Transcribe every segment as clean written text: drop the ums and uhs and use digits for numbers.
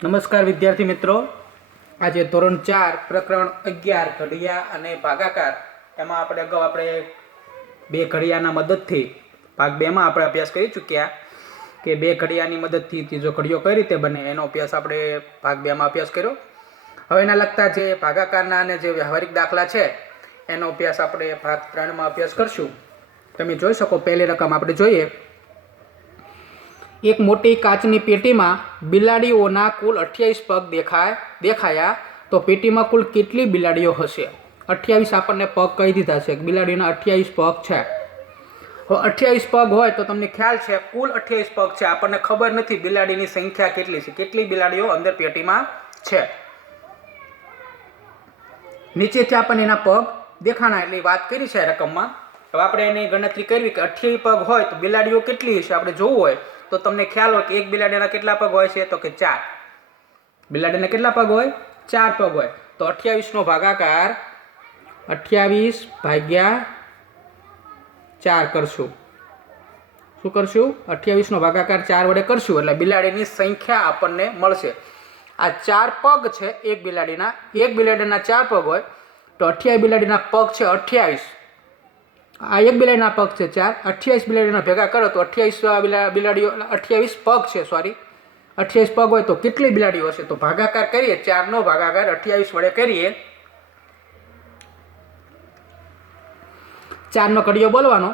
નમસ્કાર વિદ્યાર્થી મિત્રો, આજે ધોરણ 4 પ્રકરણ 11 ઘડિયા અને ભાગાકાર એમાં આપણે બે ઘડિયાના મદદથી ભાગ 2 માં આપણે અભ્યાસ કરી ચૂક્યા કે બે ઘડિયાની મદદથી ત્રીજો ઘડિયો કઈ રીતે બને એનો અભ્યાસ આપણે ભાગ 2 માં અભ્યાસ કર્યો। હવે એના લગતા જે ભાગાકારના અને જે વ્યવહારિક દાખલા છે એનો અભ્યાસ આપણે ભાગ 3 માં અભ્યાસ કરશું। તમે જોઈ શકો, પહેલી રકમ આપણે જોઈએ। एक मोटी काचनी पेटी में बिलाड़ीओना कुल 28 पग देखाया तो पेटी में कुल केटली बिलाड़ीओ हशे। 28 आपने पग कही दीधा है, बिलाड़ीना 28 पग है। 28 पग होय तो तमने ख्याल है कुल 28 पग है, आपने खबर नहीं बिलाड़ीनी संख्या केटली छे, केटली बिलाड़ीओ अंदर पेटी में छे। नीचे थी आपने एना पग देखाना एटली वात करी छे रकम में। हवे आपणे एनी गणतरी करवी के 28 पग होय तो बिलाड़ीओ केटली हशे आपणे जोवुं होय तो तमने ख्याल हो कि एक बिलाड़ीना केटला पग होय छे, तो कि 4। बिलाड़ीना केटला पग होय? 4 पग होय। तो 28 नो भागाकार 28 भाग्या 4 करशुं। शुं करशुं? 28 नो भागाकार 4 वडे करशुं એટલે बिलाड़ीनी संख्या आपणने मळशे। आ 4 पग छे एक बिलाड़ीना 4 पग होय तो 28 बिलाड़ीना पग छे 28। आ एक बिलाड़ीना पग छे 4, 28 बिलाड़ीना भेगा करो तो 28 बिलाड़ीओ 28 पग छे, सॉरी 28 पग होय तो केटली बिलाड़ीओ हशे? तो भागाकार करीए, 4 नो भागाकार 28 वडे करीए। 4 नो घडियो बोलवानो।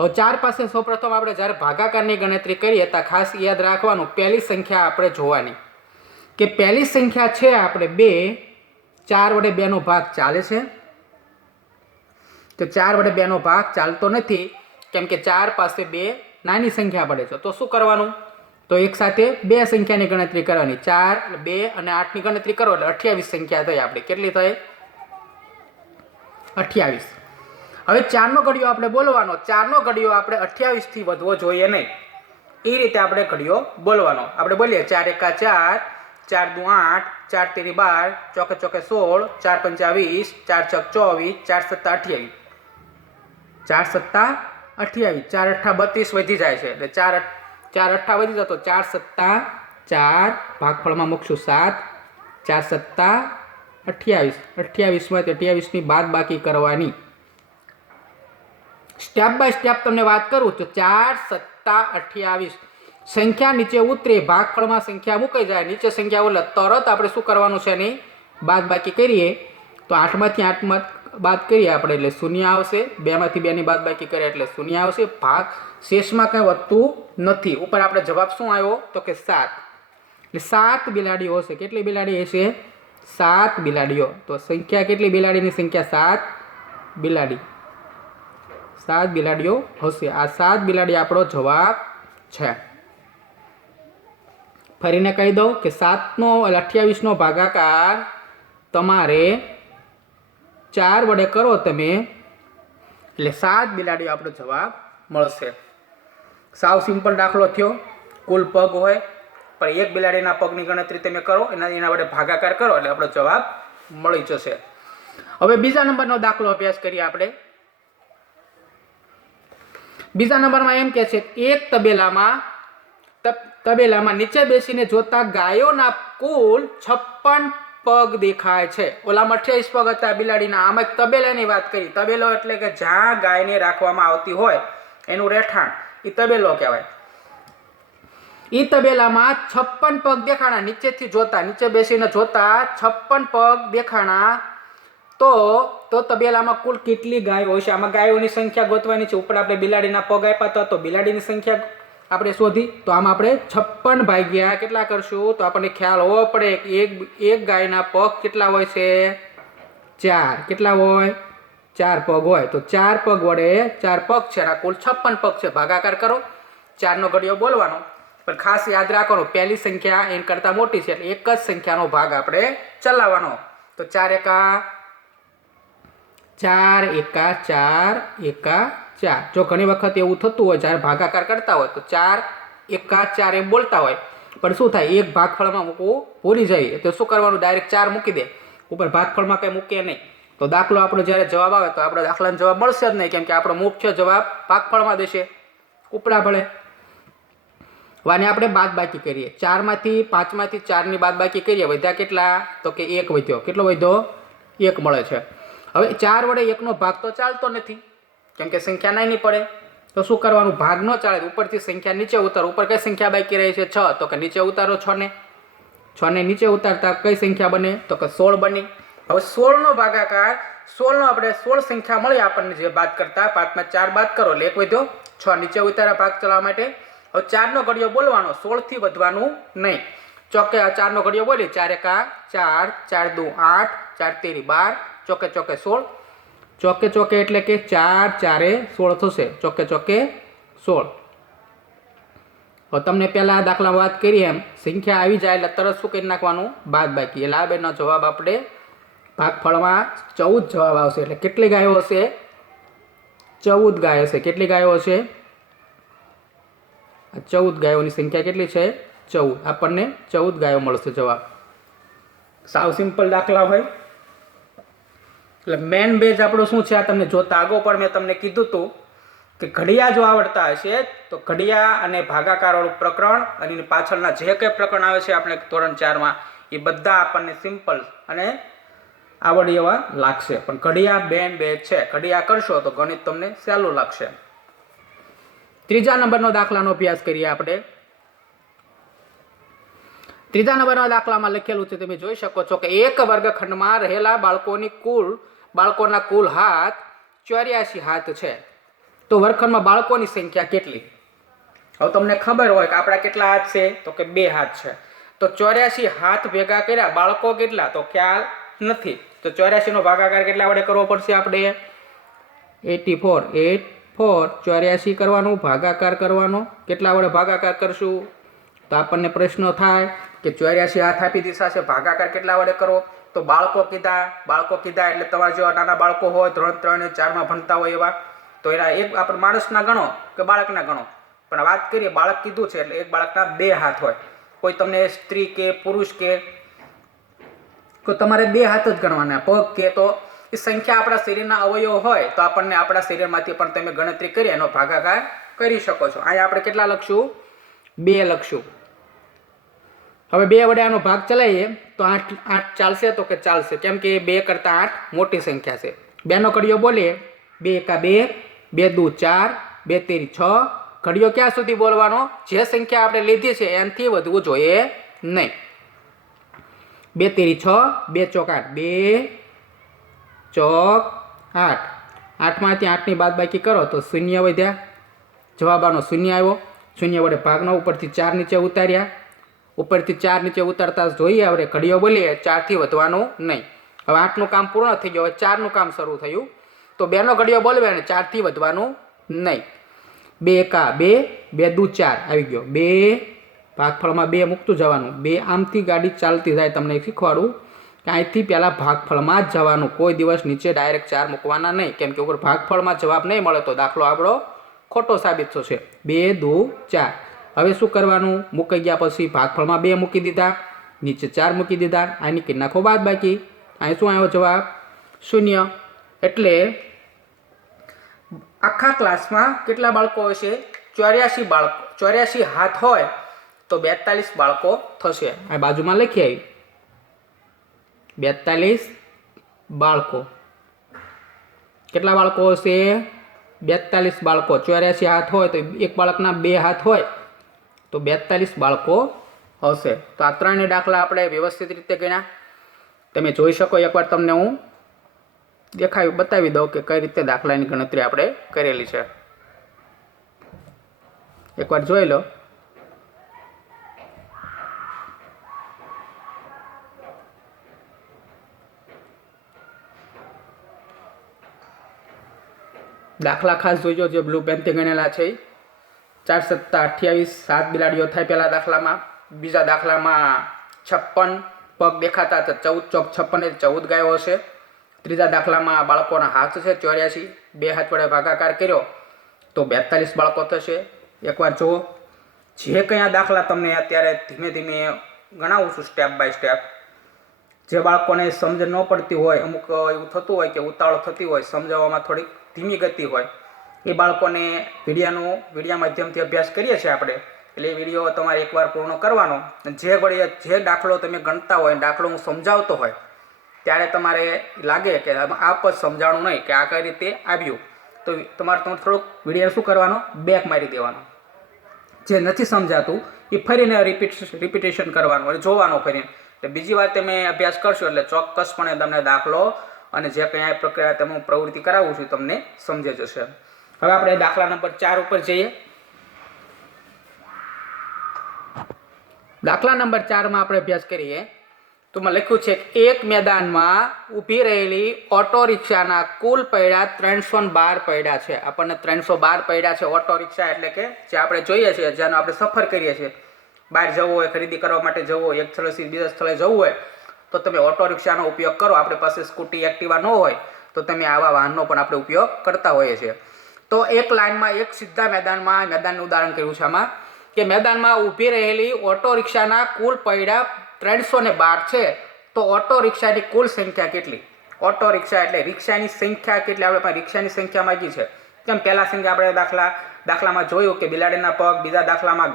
हवे 4 पासे सौप्रथम आपणे ज्यारे भागाकारनी गणतरी करीए तो खास याद राखवानुं, पहली संख्या आपणे जोवानी के पहली संख्या छे आपणे 2, 4 वडे 2 नो भाग चाले छे तो 4 वडे 2 नो भाग चालतो नथी, केम के 4 पासे 2 नानी संख्या पड़े छे। तो शुं करवानुं? तो एक साथे 2 संख्यानी गणतरी करवानी। 4, 2 અને 8 ની गणतरी करो એટલે 28 संख्या थई आपणी। केटली थई? 28। હવે 4 નો ઘડિયો આપણે બોલવાનો। 4 નો ઘડિયો આપણે 28 થી વધવો જોઈએ નહીં, એ રીતે આપણે ઘડિયો બોલવાનો। આપણે બોલીએ 4 એકા 4, 4 દુ 8, 4 તેરી 12, ચોકે ચોકે 16, 4 પંચા 20, 4 છક 24, 4 સત્તા 28, 4 સત્તા 28, 4 અઠ્ઠા 32 વધી જાય છે એટલે 4 અઠ્ઠા વધી જાય તો 4 સત્તા 4, ભાગફળમાં મૂકશું 7, 4 સત્તા 28, 28 માંથી 28 ની બાદ બાકી કરવાની। स्टेप बाय स्टेप तमने बात करूँ तो 4 सत्ता 28 संख्या नीचे उतरे, भागफळ में संख्या मुकाई जाए, नीचे संख्या बोले तरत आपणे शुं करवानुं छे एनी बाद बाकी करीए। तो 8 मांथी 8 बाद करीए आपणे એટલે शून्य आवशे, 2 मांथी 2 ની બાદ બાકી કરીએ એટલે शून्य आवशे। भाग शेषमां कंई વધતું નથી। ઉપર આપણે જવાબ શું આવ્યો? તો કે 7। એટલે 7 બિલાડીઓ હશે। કેટલી બિલાડી હશે? 7 બિલાડીઓ। તો સંખ્યા કેટલી? બિલાડીની સંખ્યા 7 બિલાડી, 7 બિલાડીઓ હશે। આ 7 બિલાડી આપણો જવાબ છે। ફરીને કહી દઉં કે 7 નો 28 નો ભાગાકાર તમારે 4 વડે કરો તમે એટલે 7 બિલાડીઓ આપણો જવાબ મળશે। સાવ સિમ્પલ દાખલો થયો। કુલ પગ હોય પણ એક બિલાડીના પગની ગણતરી તમે કરો, એના વડે ભાગાકાર કરો એટલે આપણો જવાબ મળી જશે। હવે બીજા નંબરનો દાખલો અભ્યાસ કરીએ આપણે। બીજા નંબરમાં એમ કે છે એક તબેલામાં નીચે બેસીને જોતા ગાયોના કુલ 56 પગ દેખાય છે। ઓલામાં 28 પગ હતા બિલાડીના, આમાં એક તબેલાની વાત કરી। તબેલો એટલે કે જ્યાં ગાયને રાખવામાં આવતી હોય એનું રહેઠાણ, એ તબેલો કહેવાય। એ તબેલામાં 56 પગ દેખાણા। નીચેથી જોતા, નીચે બેસીને જોતા 56 પગ દેખાણા તો તબેલામાં કુલ કેટલી ગાયો હોય છે? આમાં ગાયોની સંખ્યા ગોતવાની છે। ઉપર આપણે બિલાડીના પગ આપ્યા હતા તો બિલાડીની સંખ્યા આપણે શોધી, તો આમાં આપણે 56 ભાગ્યા કેટલા કરશું? તો આપણને ખ્યાલ હોવો પડે કે એક ગાયના પગ કેટલા હોય છે? 4। કેટલા હોય? 4 પગ હોય। તો 4 પગ વડે 4 પગ છે, કુલ 56 પગ છે। ભાગાકાર કરો, 4 નો ઘડિયો બોલવાનો, પણ ખાસ યાદ રાખવાનું પહેલી સંખ્યા એના કરતા મોટી છે એટલે એક જ સંખ્યાનો ભાગ આપણે ચલાવવાનો। તો 4 એકા 4 એકા 4 એકા 4। જો ઘણી વખત એવું થતું હોય જ્યારે ભાગાકાર કરતા હોય તો 4 એકા 4 એમ બોલતા હોય, પણ શું થાય એક ભાગફળમાં મૂકવું ભૂલી જઈએ તો શું કરવાનું? ડાયરેક્ટ 4 મૂકી દે, ઉપર ભાગફળમાં કંઈ મૂકીએ નહીં। તો દાખલો આપણો જ્યારે જવાબ આવે તો આપણે દાખલાનો જવાબ મળશે જ નહીં, કેમ કે આપણો મુખ્ય જવાબ ભાગફળમાં દેશે, ઉપરા ભળે। વાને આપણે બાદ બાકી કરીએ, 4માંથી 5માંથી 4ની બાદ બાકી કરીએ, વધ્યા કેટલા? તો કે 1 વધ્યો. કેટલો વધ્યો? 1 મળે છે. હવે 4 વડે 1નો ભાગ તો ચાલતો નથી, કેમ કે સંખ્યા નાની પડે. તો શું કરવાનું? ભાગ ન ચાલે, ઉપરથી સંખ્યા નીચે ઉતારો. ઉપર કઈ સંખ્યા બાકી રહી છે? 6. તો કે નીચે ઉતારો 6ને. 6ને નીચે ઉતારતા કઈ સંખ્યા બને? તો કે 16 બની. હવે 16નો ભાગાકાર, 16નો આપણે 16 સંખ્યા મળી આપણને જે બાદ કરતા, 5માં 4 બાદ કરો એટલે 1 વધ્યો. 6 નીચે ઉતારા ભાગ ચલાવવા માટે. હવે 4નો ઘડિયો બોલવાનો, 16થી વધવાનું નહીં. ચોકે 4નો ઘડિયો બોલી, 4 એકા 4, 4 દુ 8, 4 તેરી 12, ચોકે ચોકે 16. ચોકે ચોકે એટલે કે 4 4 16 થશે. ચોકે ચોકે 16. હવે તમને પહેલા દાખલા વાત કરી એમ સંખ્યા આવી જાય એટલે તરત શું કરી નાખવાનું? બાદ બાકી. એટલે આ બેનો જવાબ આપણે ભાગફળમાં 14 જવાબ આવશે. એટલે કેટલી ગાયો હશે? 14 ગાયો હશે. કેટલી ગાયો હશે? 14 ગાયોની સંખ્યા કેટલી છે? 14. આપણને 14 ગાયો મળશે જવાબ. સાવ સિમ્પલ દાખલા હોય. એટલે મેન બેઝ આપણું શું છે? આ તમને જોતા આગો પણ મેં તમને કીધું હતું કે ઘડિયા જો આવડતા હશે તો ઘડિયા અને ભાગાકારવાળું પ્રકરણ અને એની પાછળના જે કંઈ પ્રકરણ આવે છે આપણે ધોરણ 4માં એ બધા આપણને સિમ્પલ અને આવડી એવા લાગશે. પણ ઘડિયા બેન બેઝ છે, ઘડિયા કરશો તો ગણિત તમને સહેલું લાગશે. 3જા નંબરનો દાખલાનો અભ્યાસ કરીએ આપણે. 3જા નંબરના દાખલામાં લખેલું છે, તમે જોઈ શકો છો કે એક વર્ગખંડમાં રહેલા બાળકોના કુલ હાથ 84 હાથ છે. તો વર્ગખંડમાં બાળકોની સંખ્યા કેટલી? હવે તમને ખબર હોય કે આપણા કેટલા હાથ છે? તો કે 2 હાથ છે. તો 84 હાથ ભેગા કર્યા, બાળકો કેટલા? તો ખ્યાલ નથી. તો 84નો ભાગાકાર કેટલા વડે કરવો પડશે? આપણે 84 84 કરવાનું, ભાગાકાર કરવાનો. કેટલા વડે ભાગાકાર કરશું? તો આપણને પ્રશ્ન થાય કે 84 હાથ આપી દીધા છે, ભાગાકાર કેટલા વડે કરો? તો બાળકો કીધા એટલે તમારા જેવા નાના બાળકો હોય, ધોરણ 3 અને 4માં ભણતા હોય એવા, તો એના એક આપણે માણસના ગણો કે બાળકના ગણો. પણ વાત કરીએ બાળક કીધું છે એટલે એક બાળકના 2 હાથ હોય. કોઈ તમને સ્ત્રી કે પુરુષ કે તમારે 2 હાથ જ ગણવાના. પગ કે તો એ સંખ્યા આપણા શરીરના અવયવ હોય તો આપણને આપણા શરીરમાંથી પણ તમે ગણતરી કરી એનો ભાગાકાર કરી શકો છો. અહીંયા આપણે કેટલા લખશું? 2 લખશું. હવે 2 વડે આનો ભાગ ચલાવીએ તો 8 ચાલશે? તો કે ચાલશે, કેમ કે 2 કરતાં 8 મોટી સંખ્યા છે. 2નો ઘડિયો બોલીએ, 2 એકા 2, 2 દુ 4, 2 તેરી 6. ઘડિયો ક્યાં સુધી બોલવાનો? જે સંખ્યા આપણે લીધી છે એનાથી વધવું જોઈએ નહીં. 2 તેરી 6, 2 ચોક 8, 2 ચોક 8. 8માંથી 8ની બાદ બાકી કરો તો 0 વધ્યા. જવાબ આનો 0 આવ્યો. 0 વડે ભાગનો, ઉપરથી 4 નીચે ઉતાર્યા. ઉપરથી 4 નીચે ઉતારતા જોઈએ આપણે ઘડિયો બોલીએ, 4થી વધવાનું નહીં. હવે 8નું કામ પૂર્ણ થઈ ગયું, હવે 4નું કામ શરૂ થયું. તો 2નો ઘડિયો બોલવે અને 4થી વધવાનું નહીં. 2 એકા 2, 2 દુ 4 આવી ગયો. 2 ભાગફળમાં 2 મૂકતું જવાનું. 2 આમથી ગાડી ચાલતી જાય. તમને શીખવાડું કે અહીંથી પહેલાં ભાગફળમાં જ જવાનું. કોઈ દિવસ નીચે ડાયરેક્ટ 4 મૂકવાના નહીં, કેમ કે ઉપર ભાગફળમાં જવાબ નહીં મળે તો દાખલો આપણો ખોટો સાબિત થશે. 2 દુ 4. હવે શું કરવાનું? મૂકી ગયા પછી ભાગફળમાં 2 મૂકી દીધા, નીચે 4 મૂકી દીધા. આની કરી નાખો બાદ બાકી. અહીં શું આવ્યો જવાબ? 0. એટલે આખા ક્લાસમાં કેટલા બાળકો હશે? 84 બાળકો. 84 હાથ હોય તો 42 બાળકો થશે. આ બાજુમાં લખી આવી 42 બાળકો. કેટલા બાળકો હશે? 42 બાળકો. 84 હાથ હોય તો એક બાળકના 2 હાથ હોય તો 42 બાળકો હશે. તો આ 3 દાખલા આપણે વ્યવસ્થિત રીતે ગણ્યા. તમે જોઈ શકો. એકવાર તમને હું બતાવી દઉં કે કઈ રીતે દાખલાની ગણતરી આપણે કરેલી છે. એકવાર જોઈ લો. દાખલા ખાસ જોઈજો જે બ્લુ પેનથી ગણેલા છે. 4 સત્તા 28, 7 બિલાડીઓ થાય પહેલા દાખલામાં. બીજા દાખલામાં 56 પગ દેખાતા તો 14 ચોક 56 એટલે 14 ગાયો હશે. ત્રીજા દાખલામાં બાળકોના હાથ છે 84, 2 હાથ વડે ભાગાકાર કર્યો તો 42 બાળકો થશે. એકવાર જુઓ. જે કંઈ આ દાખલા તમને અત્યારે ધીમે ધીમે ગણાવું છું સ્ટેપ બાય સ્ટેપ. જે બાળકોને સમજ ન પડતી હોય, અમુક એવું થતું હોય કે ઉતાવળ થતી હોય, સમજાવવામાં થોડીક ધીમી ગતિ હોય, એ બાળકોને વિડીયા માધ્યમથી અભ્યાસ કરીએ છીએ આપણે એટલે એ વિડીયો તમારે એકવાર પૂર્ણ કરવાનો. જે ઘડીએ જે દાખલો તમે ગણતા હોય, દાખલો હું સમજાવતો હોય ત્યારે તમારે લાગે કે આ પદ સમજાણું નહીં કે આ કઈ રીતે આવ્યું, તો તમારે થોડુંક વિડીયો શું કરવાનો, બેક મારી દેવાનો. જે નથી સમજાતું એ ફરીને રિપીટેશન કરવાનું અને જોવાનો ફરીને. એટલે બીજી વાર તમે અભ્યાસ કરશો એટલે ચોક્કસપણે તમને દાખલો અને જે કંઈ આ પ્રક્રિયા તમે હું પ્રવૃત્તિ કરાવું છું તમને સમજાઈ જશે. હવે આપણે દાખલા નંબર 4 ઉપર જઈએ. દાખલા નંબર 4 માં આપણે અભ્યાસ કરીએ તો માં લખ્યું છે કે એક મેદાનમાં ઊભી રહેલી ઓટો રિક્ષાના કુલ પૈડા 312 પૈડા છે. આપણને 312 પૈડા છે. ઓટો રિક્ષા એટલે કે જે આપણે જોઈએ છીએ, જેનો આપણે સફર કરીએ છીએ, બહાર જવું હોય, ખરીદી કરવા માટે જવું હોય, એક સ્થળેથી બીજા સ્થળે જવું હોય તો તમે ઓટો રિક્ષાનો ઉપયોગ કરો. આપણી પાસે સ્કૂટી, એક્ટિવા ન હોય તો તમે આવા વાહનનો પણ આપણે ઉપયોગ કરતા હોઈએ છીએ. તો એક લાઇનમાં એક સીધા મેદાનનું ઉદાહરણ કર્યું છે આમાં કે મેદાનમાં ઊભી રહેલી ઓટો રિક્ષાના કુલ પૈડા 312 છે. તો ઓટો રિક્ષાની કુલ સંખ્યા કેટલી? ઓટો રિક્ષા એટલે રિક્ષાની સંખ્યા કેટલી? આપણે પાસે રિક્ષાની સંખ્યા માંગી છે. કેમ પહેલા સંખ્યા આપણે દાખલામાં જોયું કે બિલાડીના પગ, બીજા દાખલામાં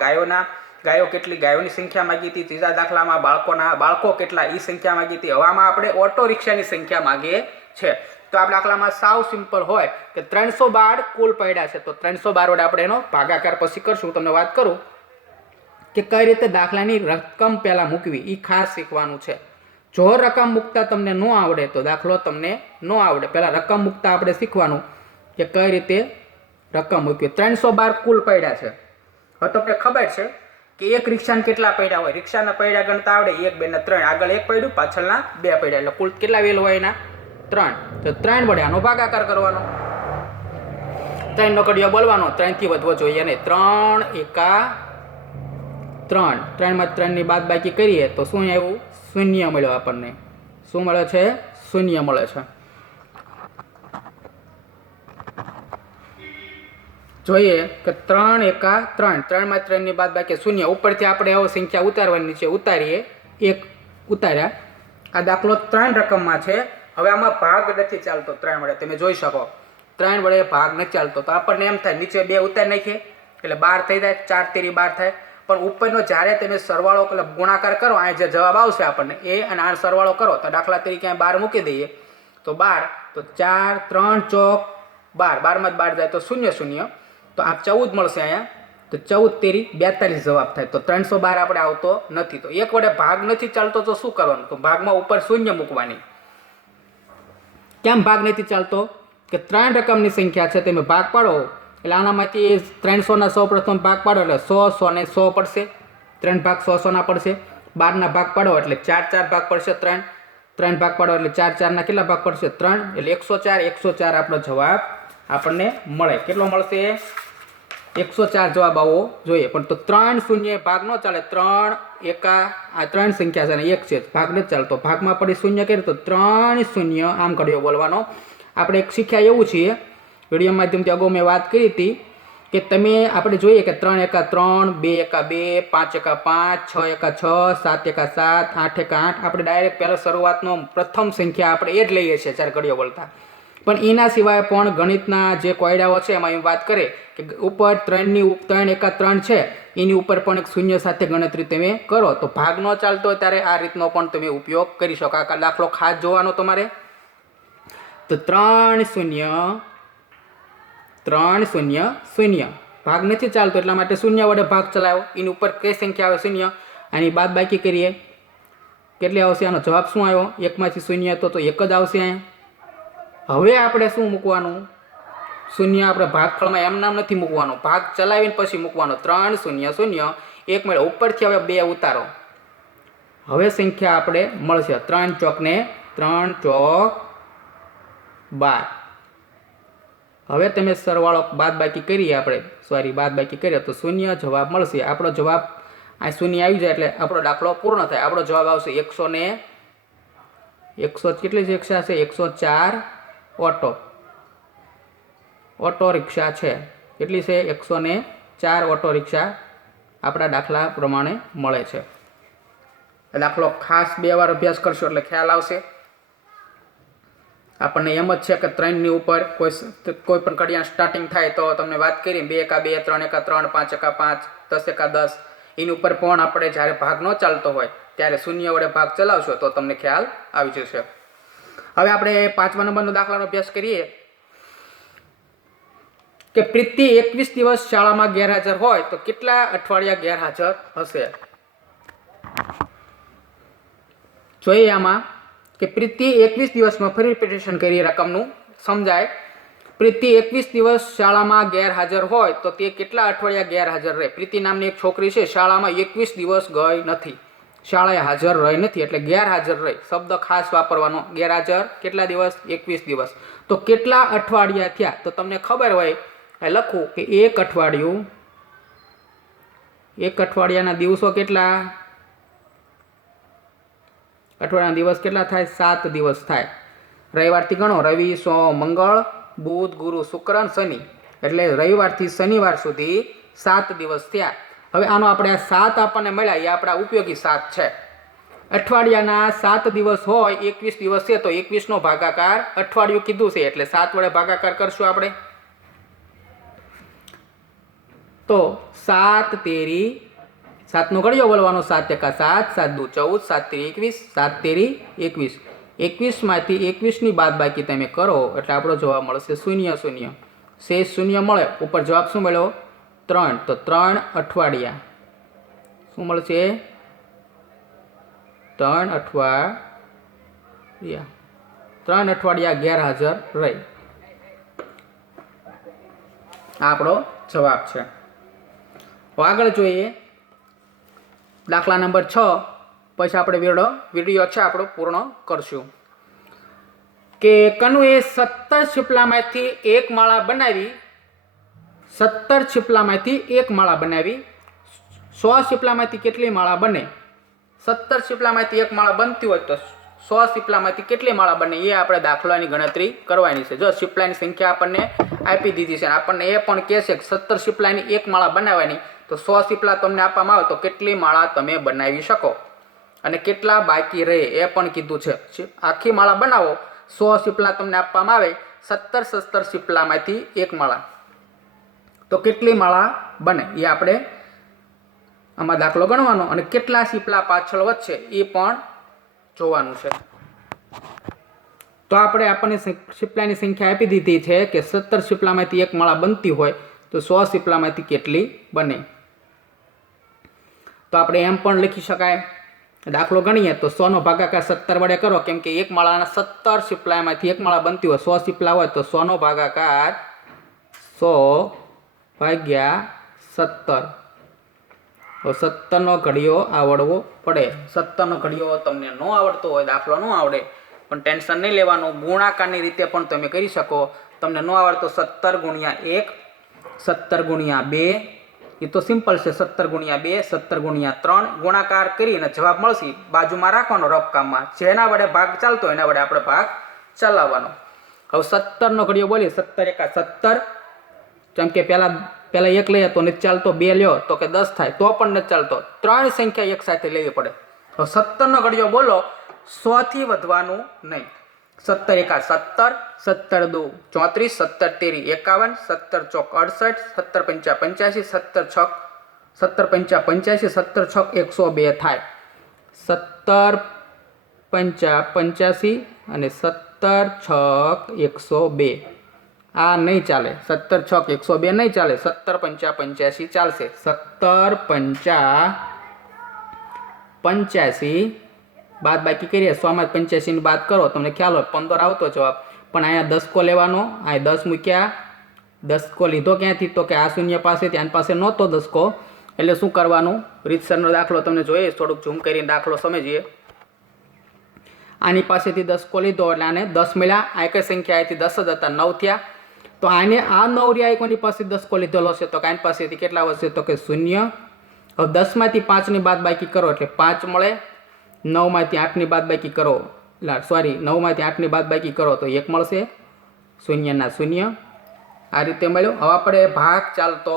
ગાયો કેટલી, ગાયોની સંખ્યા માંગી હતી, ત્રીજા દાખલામાં બાળકો કેટલા એ સંખ્યા માંગી હતી. હવામાં આપણે ઓટો રિક્ષાની સંખ્યા માંગીએ છે. તો આ દાખલામાં સાવ સિમ્પલ હોય કે 312 કુલ પૈડા છે. તો 312 વડે આપણે એનો ભાગાકાર પછી કરશું. તમને વાત કરું કે કઈ રીતે દાખલાની રકમ પહેલાં મૂકવી એ ખાસ શીખવાનું છે. જો રકમ મૂકતા તમને ન આવડે તો દાખલો તમને ન આવડે. પહેલાં રકમ મૂકતા આપણે શીખવાનું કે કઈ રીતે રકમ મૂકવી. 312 કુલ પૈડા છે. હવે તમને ખબર છે કે એક રિક્ષાને કેટલા પૈડા હોય? રિક્ષાના પૈડા ગણતા આવડે 1, 2 ને 3. આગળ એક પૈડું, પાછળના 2 પૈડા, એટલે કુલ કેટલા વેલ હોય એના? 3. તો 3 વડે આનો ભાગાકાર કરવાનો. 3 નો કડિયો બોલવાનો, 3 થી વધવો જોઈએ નહીં. 3 એકા 3. 3 માં 3 ની બાદબાકી કરીએ તો શું આવ્યું? શૂન્ય મળ્યો આપણને. શું મળે છે? શૂન્ય મળે છે. જોઈએ કે 3 એકા 3. 3 માં 3 ની બાદબાકી શૂન્ય. ઉપરથી આપણે આવો સંખ્યા ઉતારવાની છે. ઉતારીએ, 1 ઉતાર્યા. આ દાખલો 3 રકમમાં છે. હવે આમાં ભાગ નથી ચાલતો 3 વડે. તમે જોઈ શકો 3 વડે ભાગ નથી ચાલતો. તો આપણને એમ થાય નીચે 2 ઉતારી નાખીએ એટલે 12 થઈ જાય. 4 તેરી 12 થાય. પણ ઉપરનો જ્યારે તમે સરવાળો ગુણાકાર કરો, આ જે જવાબ આવશે આપણને એ અને આ સરવાળો કરો તો દાખલા તરીકે 12 મૂકી દઈએ તો 12, તો 4, 3 ચોક 12, 12 માં 12 જાય તો 0 0. તો આ 14 મળશે અહીંયા. તો 14 તેરી 42 જવાબ થાય. તો 312 આપણે આવતો નથી. તો એક વડે ભાગ નથી ચાલતો તો શું કરવાનું? તો ભાગમાં ઉપર શૂન્ય મૂકવાની. કેમ ભાગ નથી ચાલતો? કે 3 રકમની સંખ્યા છે, તમે ભાગ પાડો એટલે આનામાંથી 300 સૌ પ્રથમ ભાગ પાડો એટલે 100, 100 ને 100 પડશે. 3 ભાગ 100 ના પડશે. 12 ના ભાગ પાડો એટલે 4 ભાગ પડશે. 3 ભાગ પાડો એટલે 4 ના કેટલા ભાગ પડશે? 3. એટલે 104 આપણો જવાબ આપણને મળે. કેટલો મળશે? 104 જવાબ આવવો જોઈએ. પણ તો 3 શૂન્ય ભાગ ન ચાલે. 3 એકા આ 3 સંખ્યા છે અને 1 છે, ભાગ નથી ચાલતો. ભાગમાં પડી શૂન્ય કરીએ તો 3 શૂન્ય આમ ઘડિયો બોલવાનો. આપણે એક શીખ્યા એવું છીએ, વિડીયો માધ્યમથી અગાઉ મેં વાત કરી હતી કે તમે આપણે જોઈએ કે 3 એકા 3, 2 એકા 2, 5 એકા 5, 6 એકા 6, 7 એકા 7, 8 એકા 8. આપણે ડાયરેક્ટ પહેલાં શરૂઆતનો પ્રથમ સંખ્યા આપણે એ જ લઈએ છીએ જ્યારે ઘડિયો બોલતા. પણ એના સિવાય પણ ગણિતના જે કોયડાઓ છે એમાં એમ વાત કરે કે ઉપર 3 એકા 3 છે એની ઉપર પણ એક શૂન્ય સાથે ગણતરી તમે કરો તો ભાગ ન ચાલતો હોય ત્યારે આ રીતનો પણ તમે ઉપયોગ કરી શકો. આ દાખલો ખાસ જોવાનો તમારે. તો 3 0 3 0 0 ભાગ નથી ચાલતો એટલા માટે શૂન્ય વડે ભાગ ચલાવો. એની ઉપર કઈ સંખ્યા આવે? શૂન્ય. આની બાદબાકી કરીએ કેટલી આવશે? આનો જવાબ શું આવ્યો? 1 માંથી શૂન્ય તો 1 જ આવશે અહીંયા. હવે આપણે શું મૂકવાનું? શૂન્ય આપણે ભાગફળમાં એમ નામ નથી મૂકવાનો, ભાગ ચલાવીને પછી મૂકવાનો. 3 0 0 1 મળે. ઉપરથી હવે 2 ઉતારો. હવે સંખ્યા આપણે મળશે 3 ચોક ને 3 ચોક 12. હવે તમે સરવાળો બાદબાકી કરીએ બાદબાકી કરીએ તો શૂન્ય જવાબ મળશે. આપણો જવાબ આ શૂન્ય આવી જાય એટલે આપણો દાખલો પૂર્ણ થાય. આપણો જવાબ આવશે 100 કેટલી રિક્ષા છે? 104 ઓટો રિક્ષા છે. કેટલી છે? 104 ઓટો રિક્ષા આપણા દાખલા પ્રમાણે મળે છે. દાખલો ખાસ 2 વાર અભ્યાસ કરશો એટલે ખ્યાલ આવશે. આપણને એમ જ છે કે 3ની ઉપર કોઈ પણ ઘડિયાળ સ્ટાર્ટિંગ થાય તો તમને વાત કરી 2 એકા 2, 3 એકા 3, 5 એકા 5, 10 એકા 10, એની ઉપર પણ આપણે જ્યારે ભાગ ન ચાલતો હોય ત્યારે શૂન્ય વડે ભાગ ચલાવશો તો તમને ખ્યાલ આવી જશે. હવે આપણે 5મા નંબરનો દાખલાનો અભ્યાસ કરીએ કે પ્રીતિ 21 દિવસ શાળામાં ગેરહાજર હોય તો કેટલા અઠવાડિયા ગેરહાજર હશે. જોઈએ આમાં કે પ્રીતિ 21 દિવસમાં ફરી રિપીટેશન કરી રકમનું સમજાય. પ્રીતિ 21 દિવસ શાળામાં ગેરહાજર હોય તો તે કેટલા અઠવાડિયા ગેરહાજર રહે. પ્રીતિ નામની એક છોકરી છે, શાળામાં 21 દિવસ ગઈ નથી, શાળાએ હાજર રહી નથી, એટલે ગેરહાજર રહી. શબ્દ ખાસ વાપરવાનો. ગેરહાજર કેટલા દિવસ? 21 દિવસ. તો કેટલા અઠવાડિયા થયા? તો તમને ખબર હોય લખું કે એક અઠવાડિયાના દિવસો કેટલા? અઠવાડિયાના દિવસ કેટલા થાય? 7 દિવસ થાય. રવિવારથી ગણો, રવિ, સોમ, મંગળ, બુધ, ગુરુ, શુક્ર, શનિ, એટલે રવિવારથી શનિવાર સુધી 7 દિવસ થયા. હવે આનો આપણે 7 આપણને મળ્યા, એ આપણા ઉપયોગી 7 છે. અઠવાડિયાના 7 દિવસ હોય, 21 દિવસ છે તો 21નો ભાગાકાર અઠવાડિયું કીધું છે એટલે 7 વડે ભાગાકાર કરશું આપણે. તો 7 તેરી, 7નો ઘડિયો બોલવાનો, 7 એકા 7, 7 દુ 14, 7 તેરી 21, 7 તેરી 21. 21માંથી 21ની બાદબાકી તમે કરો એટલે આપણો જવાબ મળશે 0 0. શેષ 0 મળે. ઉપર જવાબ શું મળ્યો? 3. તો 3 અઠવાડિયા શું મળશે? 3 અઠવાડિયા. 3 અઠવાડિયા ગેરહાજર રહી. આ આપણો જવાબ છે. આગળ જોઈએ દાખલા નંબર 6. પછી આપણે વિડીયો છે આપણો પૂર્ણ કરશું. કે કનુએ 17 છીપલામાંથી એક માળા બનાવી, 17 છીપલામાંથી એક માળા બનાવી. 100 છીપલામાંથી કેટલી માળા બને? 17 છીપલામાંથી એક માળા બનતી હોય તો 100 છીપલામાંથી કેટલી માળા બને એ આપણે દાખલાની ગણતરી કરવાની છે. જો છીપલાની સંખ્યા આપણને આપી દીધી છે, આપણને એ પણ કહે છે કે 17 છીપલાની એક માળા બનાવવાની, તો 100 છીપલા તમને આપવામાં આવે તો કેટલી માળા તમે બનાવી શકો અને કેટલા બાકી રહે એ પણ કીધું છે. આખી માળા બનાવો, 100 છીપલા તમને આપવામાં આવે, 17 છીપલામાંથી એક માળા, તો કેટલી માળા બને એ આપણે આમાં દાખલો ગણવાનો અને કેટલા છીપલા પાછળ વધશે એ પણ જોવાનું છે. તો આપણને છીપલાની સંખ્યા આપી દીધી છે કે 17 છીપલામાંથી એક માળા બનતી હોય તો 100 છીપલામાંથી કેટલી બને. તો આપણે એમ પણ લખી શકાય, દાખલો ગણીએ તો 100નો ભાગાકાર 17 વડે કરો, કેમ કે એક માળાના 17 છીપલામાંથી એક માળા બનતી હોય, 100 છીપલા હોય તો 100નો ભાગાકાર 100 ભાગ્યા 17. તો 17નો ઘડિયો આવડવો પડે. 17નો ઘડિયો તમને ન આવડતો હોય, દાખલો ન આવડે, પણ ટેન્શન નહીં લેવાનું. ગુણાકારની રીતે પણ તમે કરી શકો. તમને ન આવડતો 17 ગુણ્યા 1, 17 ગુણ્યા 2, એ તો સિમ્પલ છે. 17 ગુણ્યા 2, 17 ગુણ્યા 3 ગુણાકાર કરીને જવાબ મળશે. બાજુમાં રાખવાનો રફ કામમાં, જેના વડે ભાગ ચાલતો એના વડે આપણે ભાગ ચલાવવાનો. હવે 17નો ઘડિયો બોલી, 17 એકા 17, કેમ કે પહેલા 1 લઈએ તો નથી ચાલતો, 2 લ્યો તો કે 10 થાય તો પણ નથી ચાલતો, 3 સંખ્યા એક સાથે લેવી પડે. તો 17નો ઘડિયો બોલો, 100થી વધવાનું નહીં. 17 એકા 17, 17 દુ 34, 17 તેરી 51, 17 ચોક 68, 17 પંચા 85, 17 પંચા 85, 17 છક 102 થાય. 17 પંચા 85 અને 17 છક 102 આ નહીં ચાલે. 17 છક 102 નહીં ચાલે, 17 પંચા 85 ચાલશે. 17 પંચા 85 બાદ બાકી કરીએ, 100માં 85ની બાદ કરો, તમને ખ્યાલ હોય 15 આવતો જવાબ. પણ અહીંયા 10 કો લેવાનો, અહીં 10 મૂક્યા, 10 કો લીધો ક્યાંથી? તો કે આ શૂન્ય પાસેથી, આની પાસે નહોતો 10 કો, એટલે શું કરવાનું? રીતસરનો દાખલો તમને જોઈએ, થોડુંક ઝૂમ કરીને દાખલો સમજીએ. આની પાસેથી 10 કો લીધો એટલે આને 10 મળ્યા. આ કઈ સંખ્યા હતી? 10 જ હતા, 9 થયા. તો આને આ 9 રહ્યા, કોની પાસે 10 કો લીધેલો હશે? તો આની પાસેથી કેટલા વધશે? તો કે 0. હવે 10માંથી 5ની બાદ બાકી કરો એટલે 5 મળે. 9માંથી 8ની બાદ બાકી કરો, 9માંથી 8ની બાદ બાકી કરો તો 1 મળશે. 0 ના 0 આ રીતે મળ્યો. હવે આપણે ભાગ ચાલતો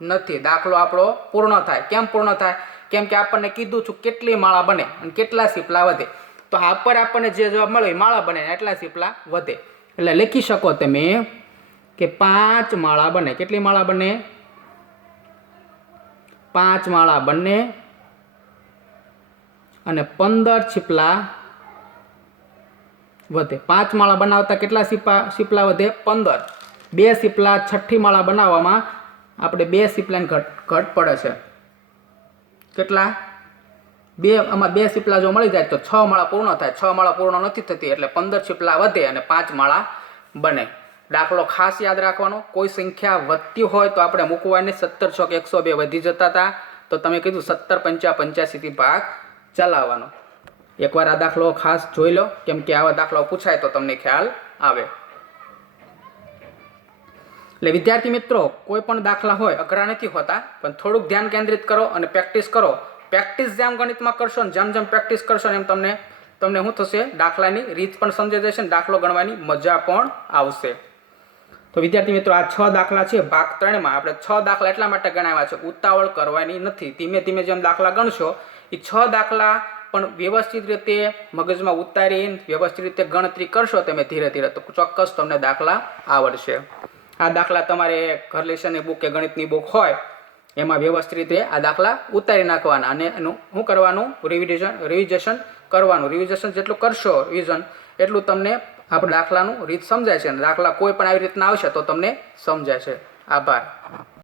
નથી, દાખલો આપણો પૂર્ણ થાય. કેમ પૂર્ણ થાય? કેમ કે આપણને કીધું છું કેટલી માળા બને અને કેટલા છીપલા વધે. તો આ પર આપણને જે જવાબ મળે એ માળા બને એટલા સીપલા વધે. એટલે લખી શકો તમે કે 5 માળા બને. કેટલી માળા બને? 5 માળા બને અને 15 છીપલા વધે. 5 માળા બનાવતા કેટલા સીપલા વધે? 15. 2 સીપલા છઠ્ઠી માળા બનાવવામાં આપણે 2 સીપલાને ઘટ પડે છે. કેટલા? 2. આમાં 2 સીપલા જો મળી જાય તો 6 માળા પૂર્ણ થાય. 6 માળા પૂર્ણ નથી થતી એટલે 15 સીપલા વધે અને 5 માળા બને. દાખલો ખાસ યાદ રાખવાનો. કોઈ સંખ્યા વધતી હોય તો આપણે મૂકવાની. 17 છોક 102 વધી જતા હતા તો તમે કીધું 17 પંચા 85 થી ભાગ ચલાવવાનો. એકવાર આ દાખલો ખાસ જોઈ લો, કેમ કે આવા દાખલાઓ પૂછાય તો તમને ખ્યાલ આવે. એટલે વિદ્યાર્થી મિત્રો, કોઈ પણ દાખલા હોય અઘરા નથી હોતા, પણ થોડુંક ધ્યાન કેન્દ્રિત કરો અને પ્રેક્ટિસ કરો. પ્રેક્ટિસ જેમ ગણિતમાં કરશો ને જેમ પ્રેક્ટિસ કરશો ને એમ તમને શું થશે? દાખલાની રીત પણ સમજાઈ જશે ને દાખલો ગણવાની મજા પણ આવશે. તો વિદ્યાર્થી મિત્રો, આ 6 દાખલા છે ભાગ 3માં. આપણે 6 દાખલા એટલા માટે ગણાવ્યા છે, ઉતાવળ કરવાની નથી. ધીમે ધીમે જેમ દાખલા ગણશો એ 6 દાખલા પણ વ્યવસ્થિત રીતે મગજમાં ઉતારીને વ્યવસ્થિત રીતે ગણતરી કરશો તમે ધીરે ધીરે તો ચોક્કસ તમને દાખલા આવડશે. આ દાખલા તમારે ઘર લેશનની બુક કે ગણિતની બુક હોય એમાં વ્યવસ્થિત રીતે આ દાખલા ઉતારી નાખવાના અને એનું શું કરવાનું? રિવિઝન કરવાનું. રિવિઝન જેટલું કરશો રિવિઝન એટલું તમને આપણે દાખલાનું રીત સમજાય છે અને દાખલા કોઈ પણ આવી રીતના આવશે તો તમને સમજાય છે. આભાર.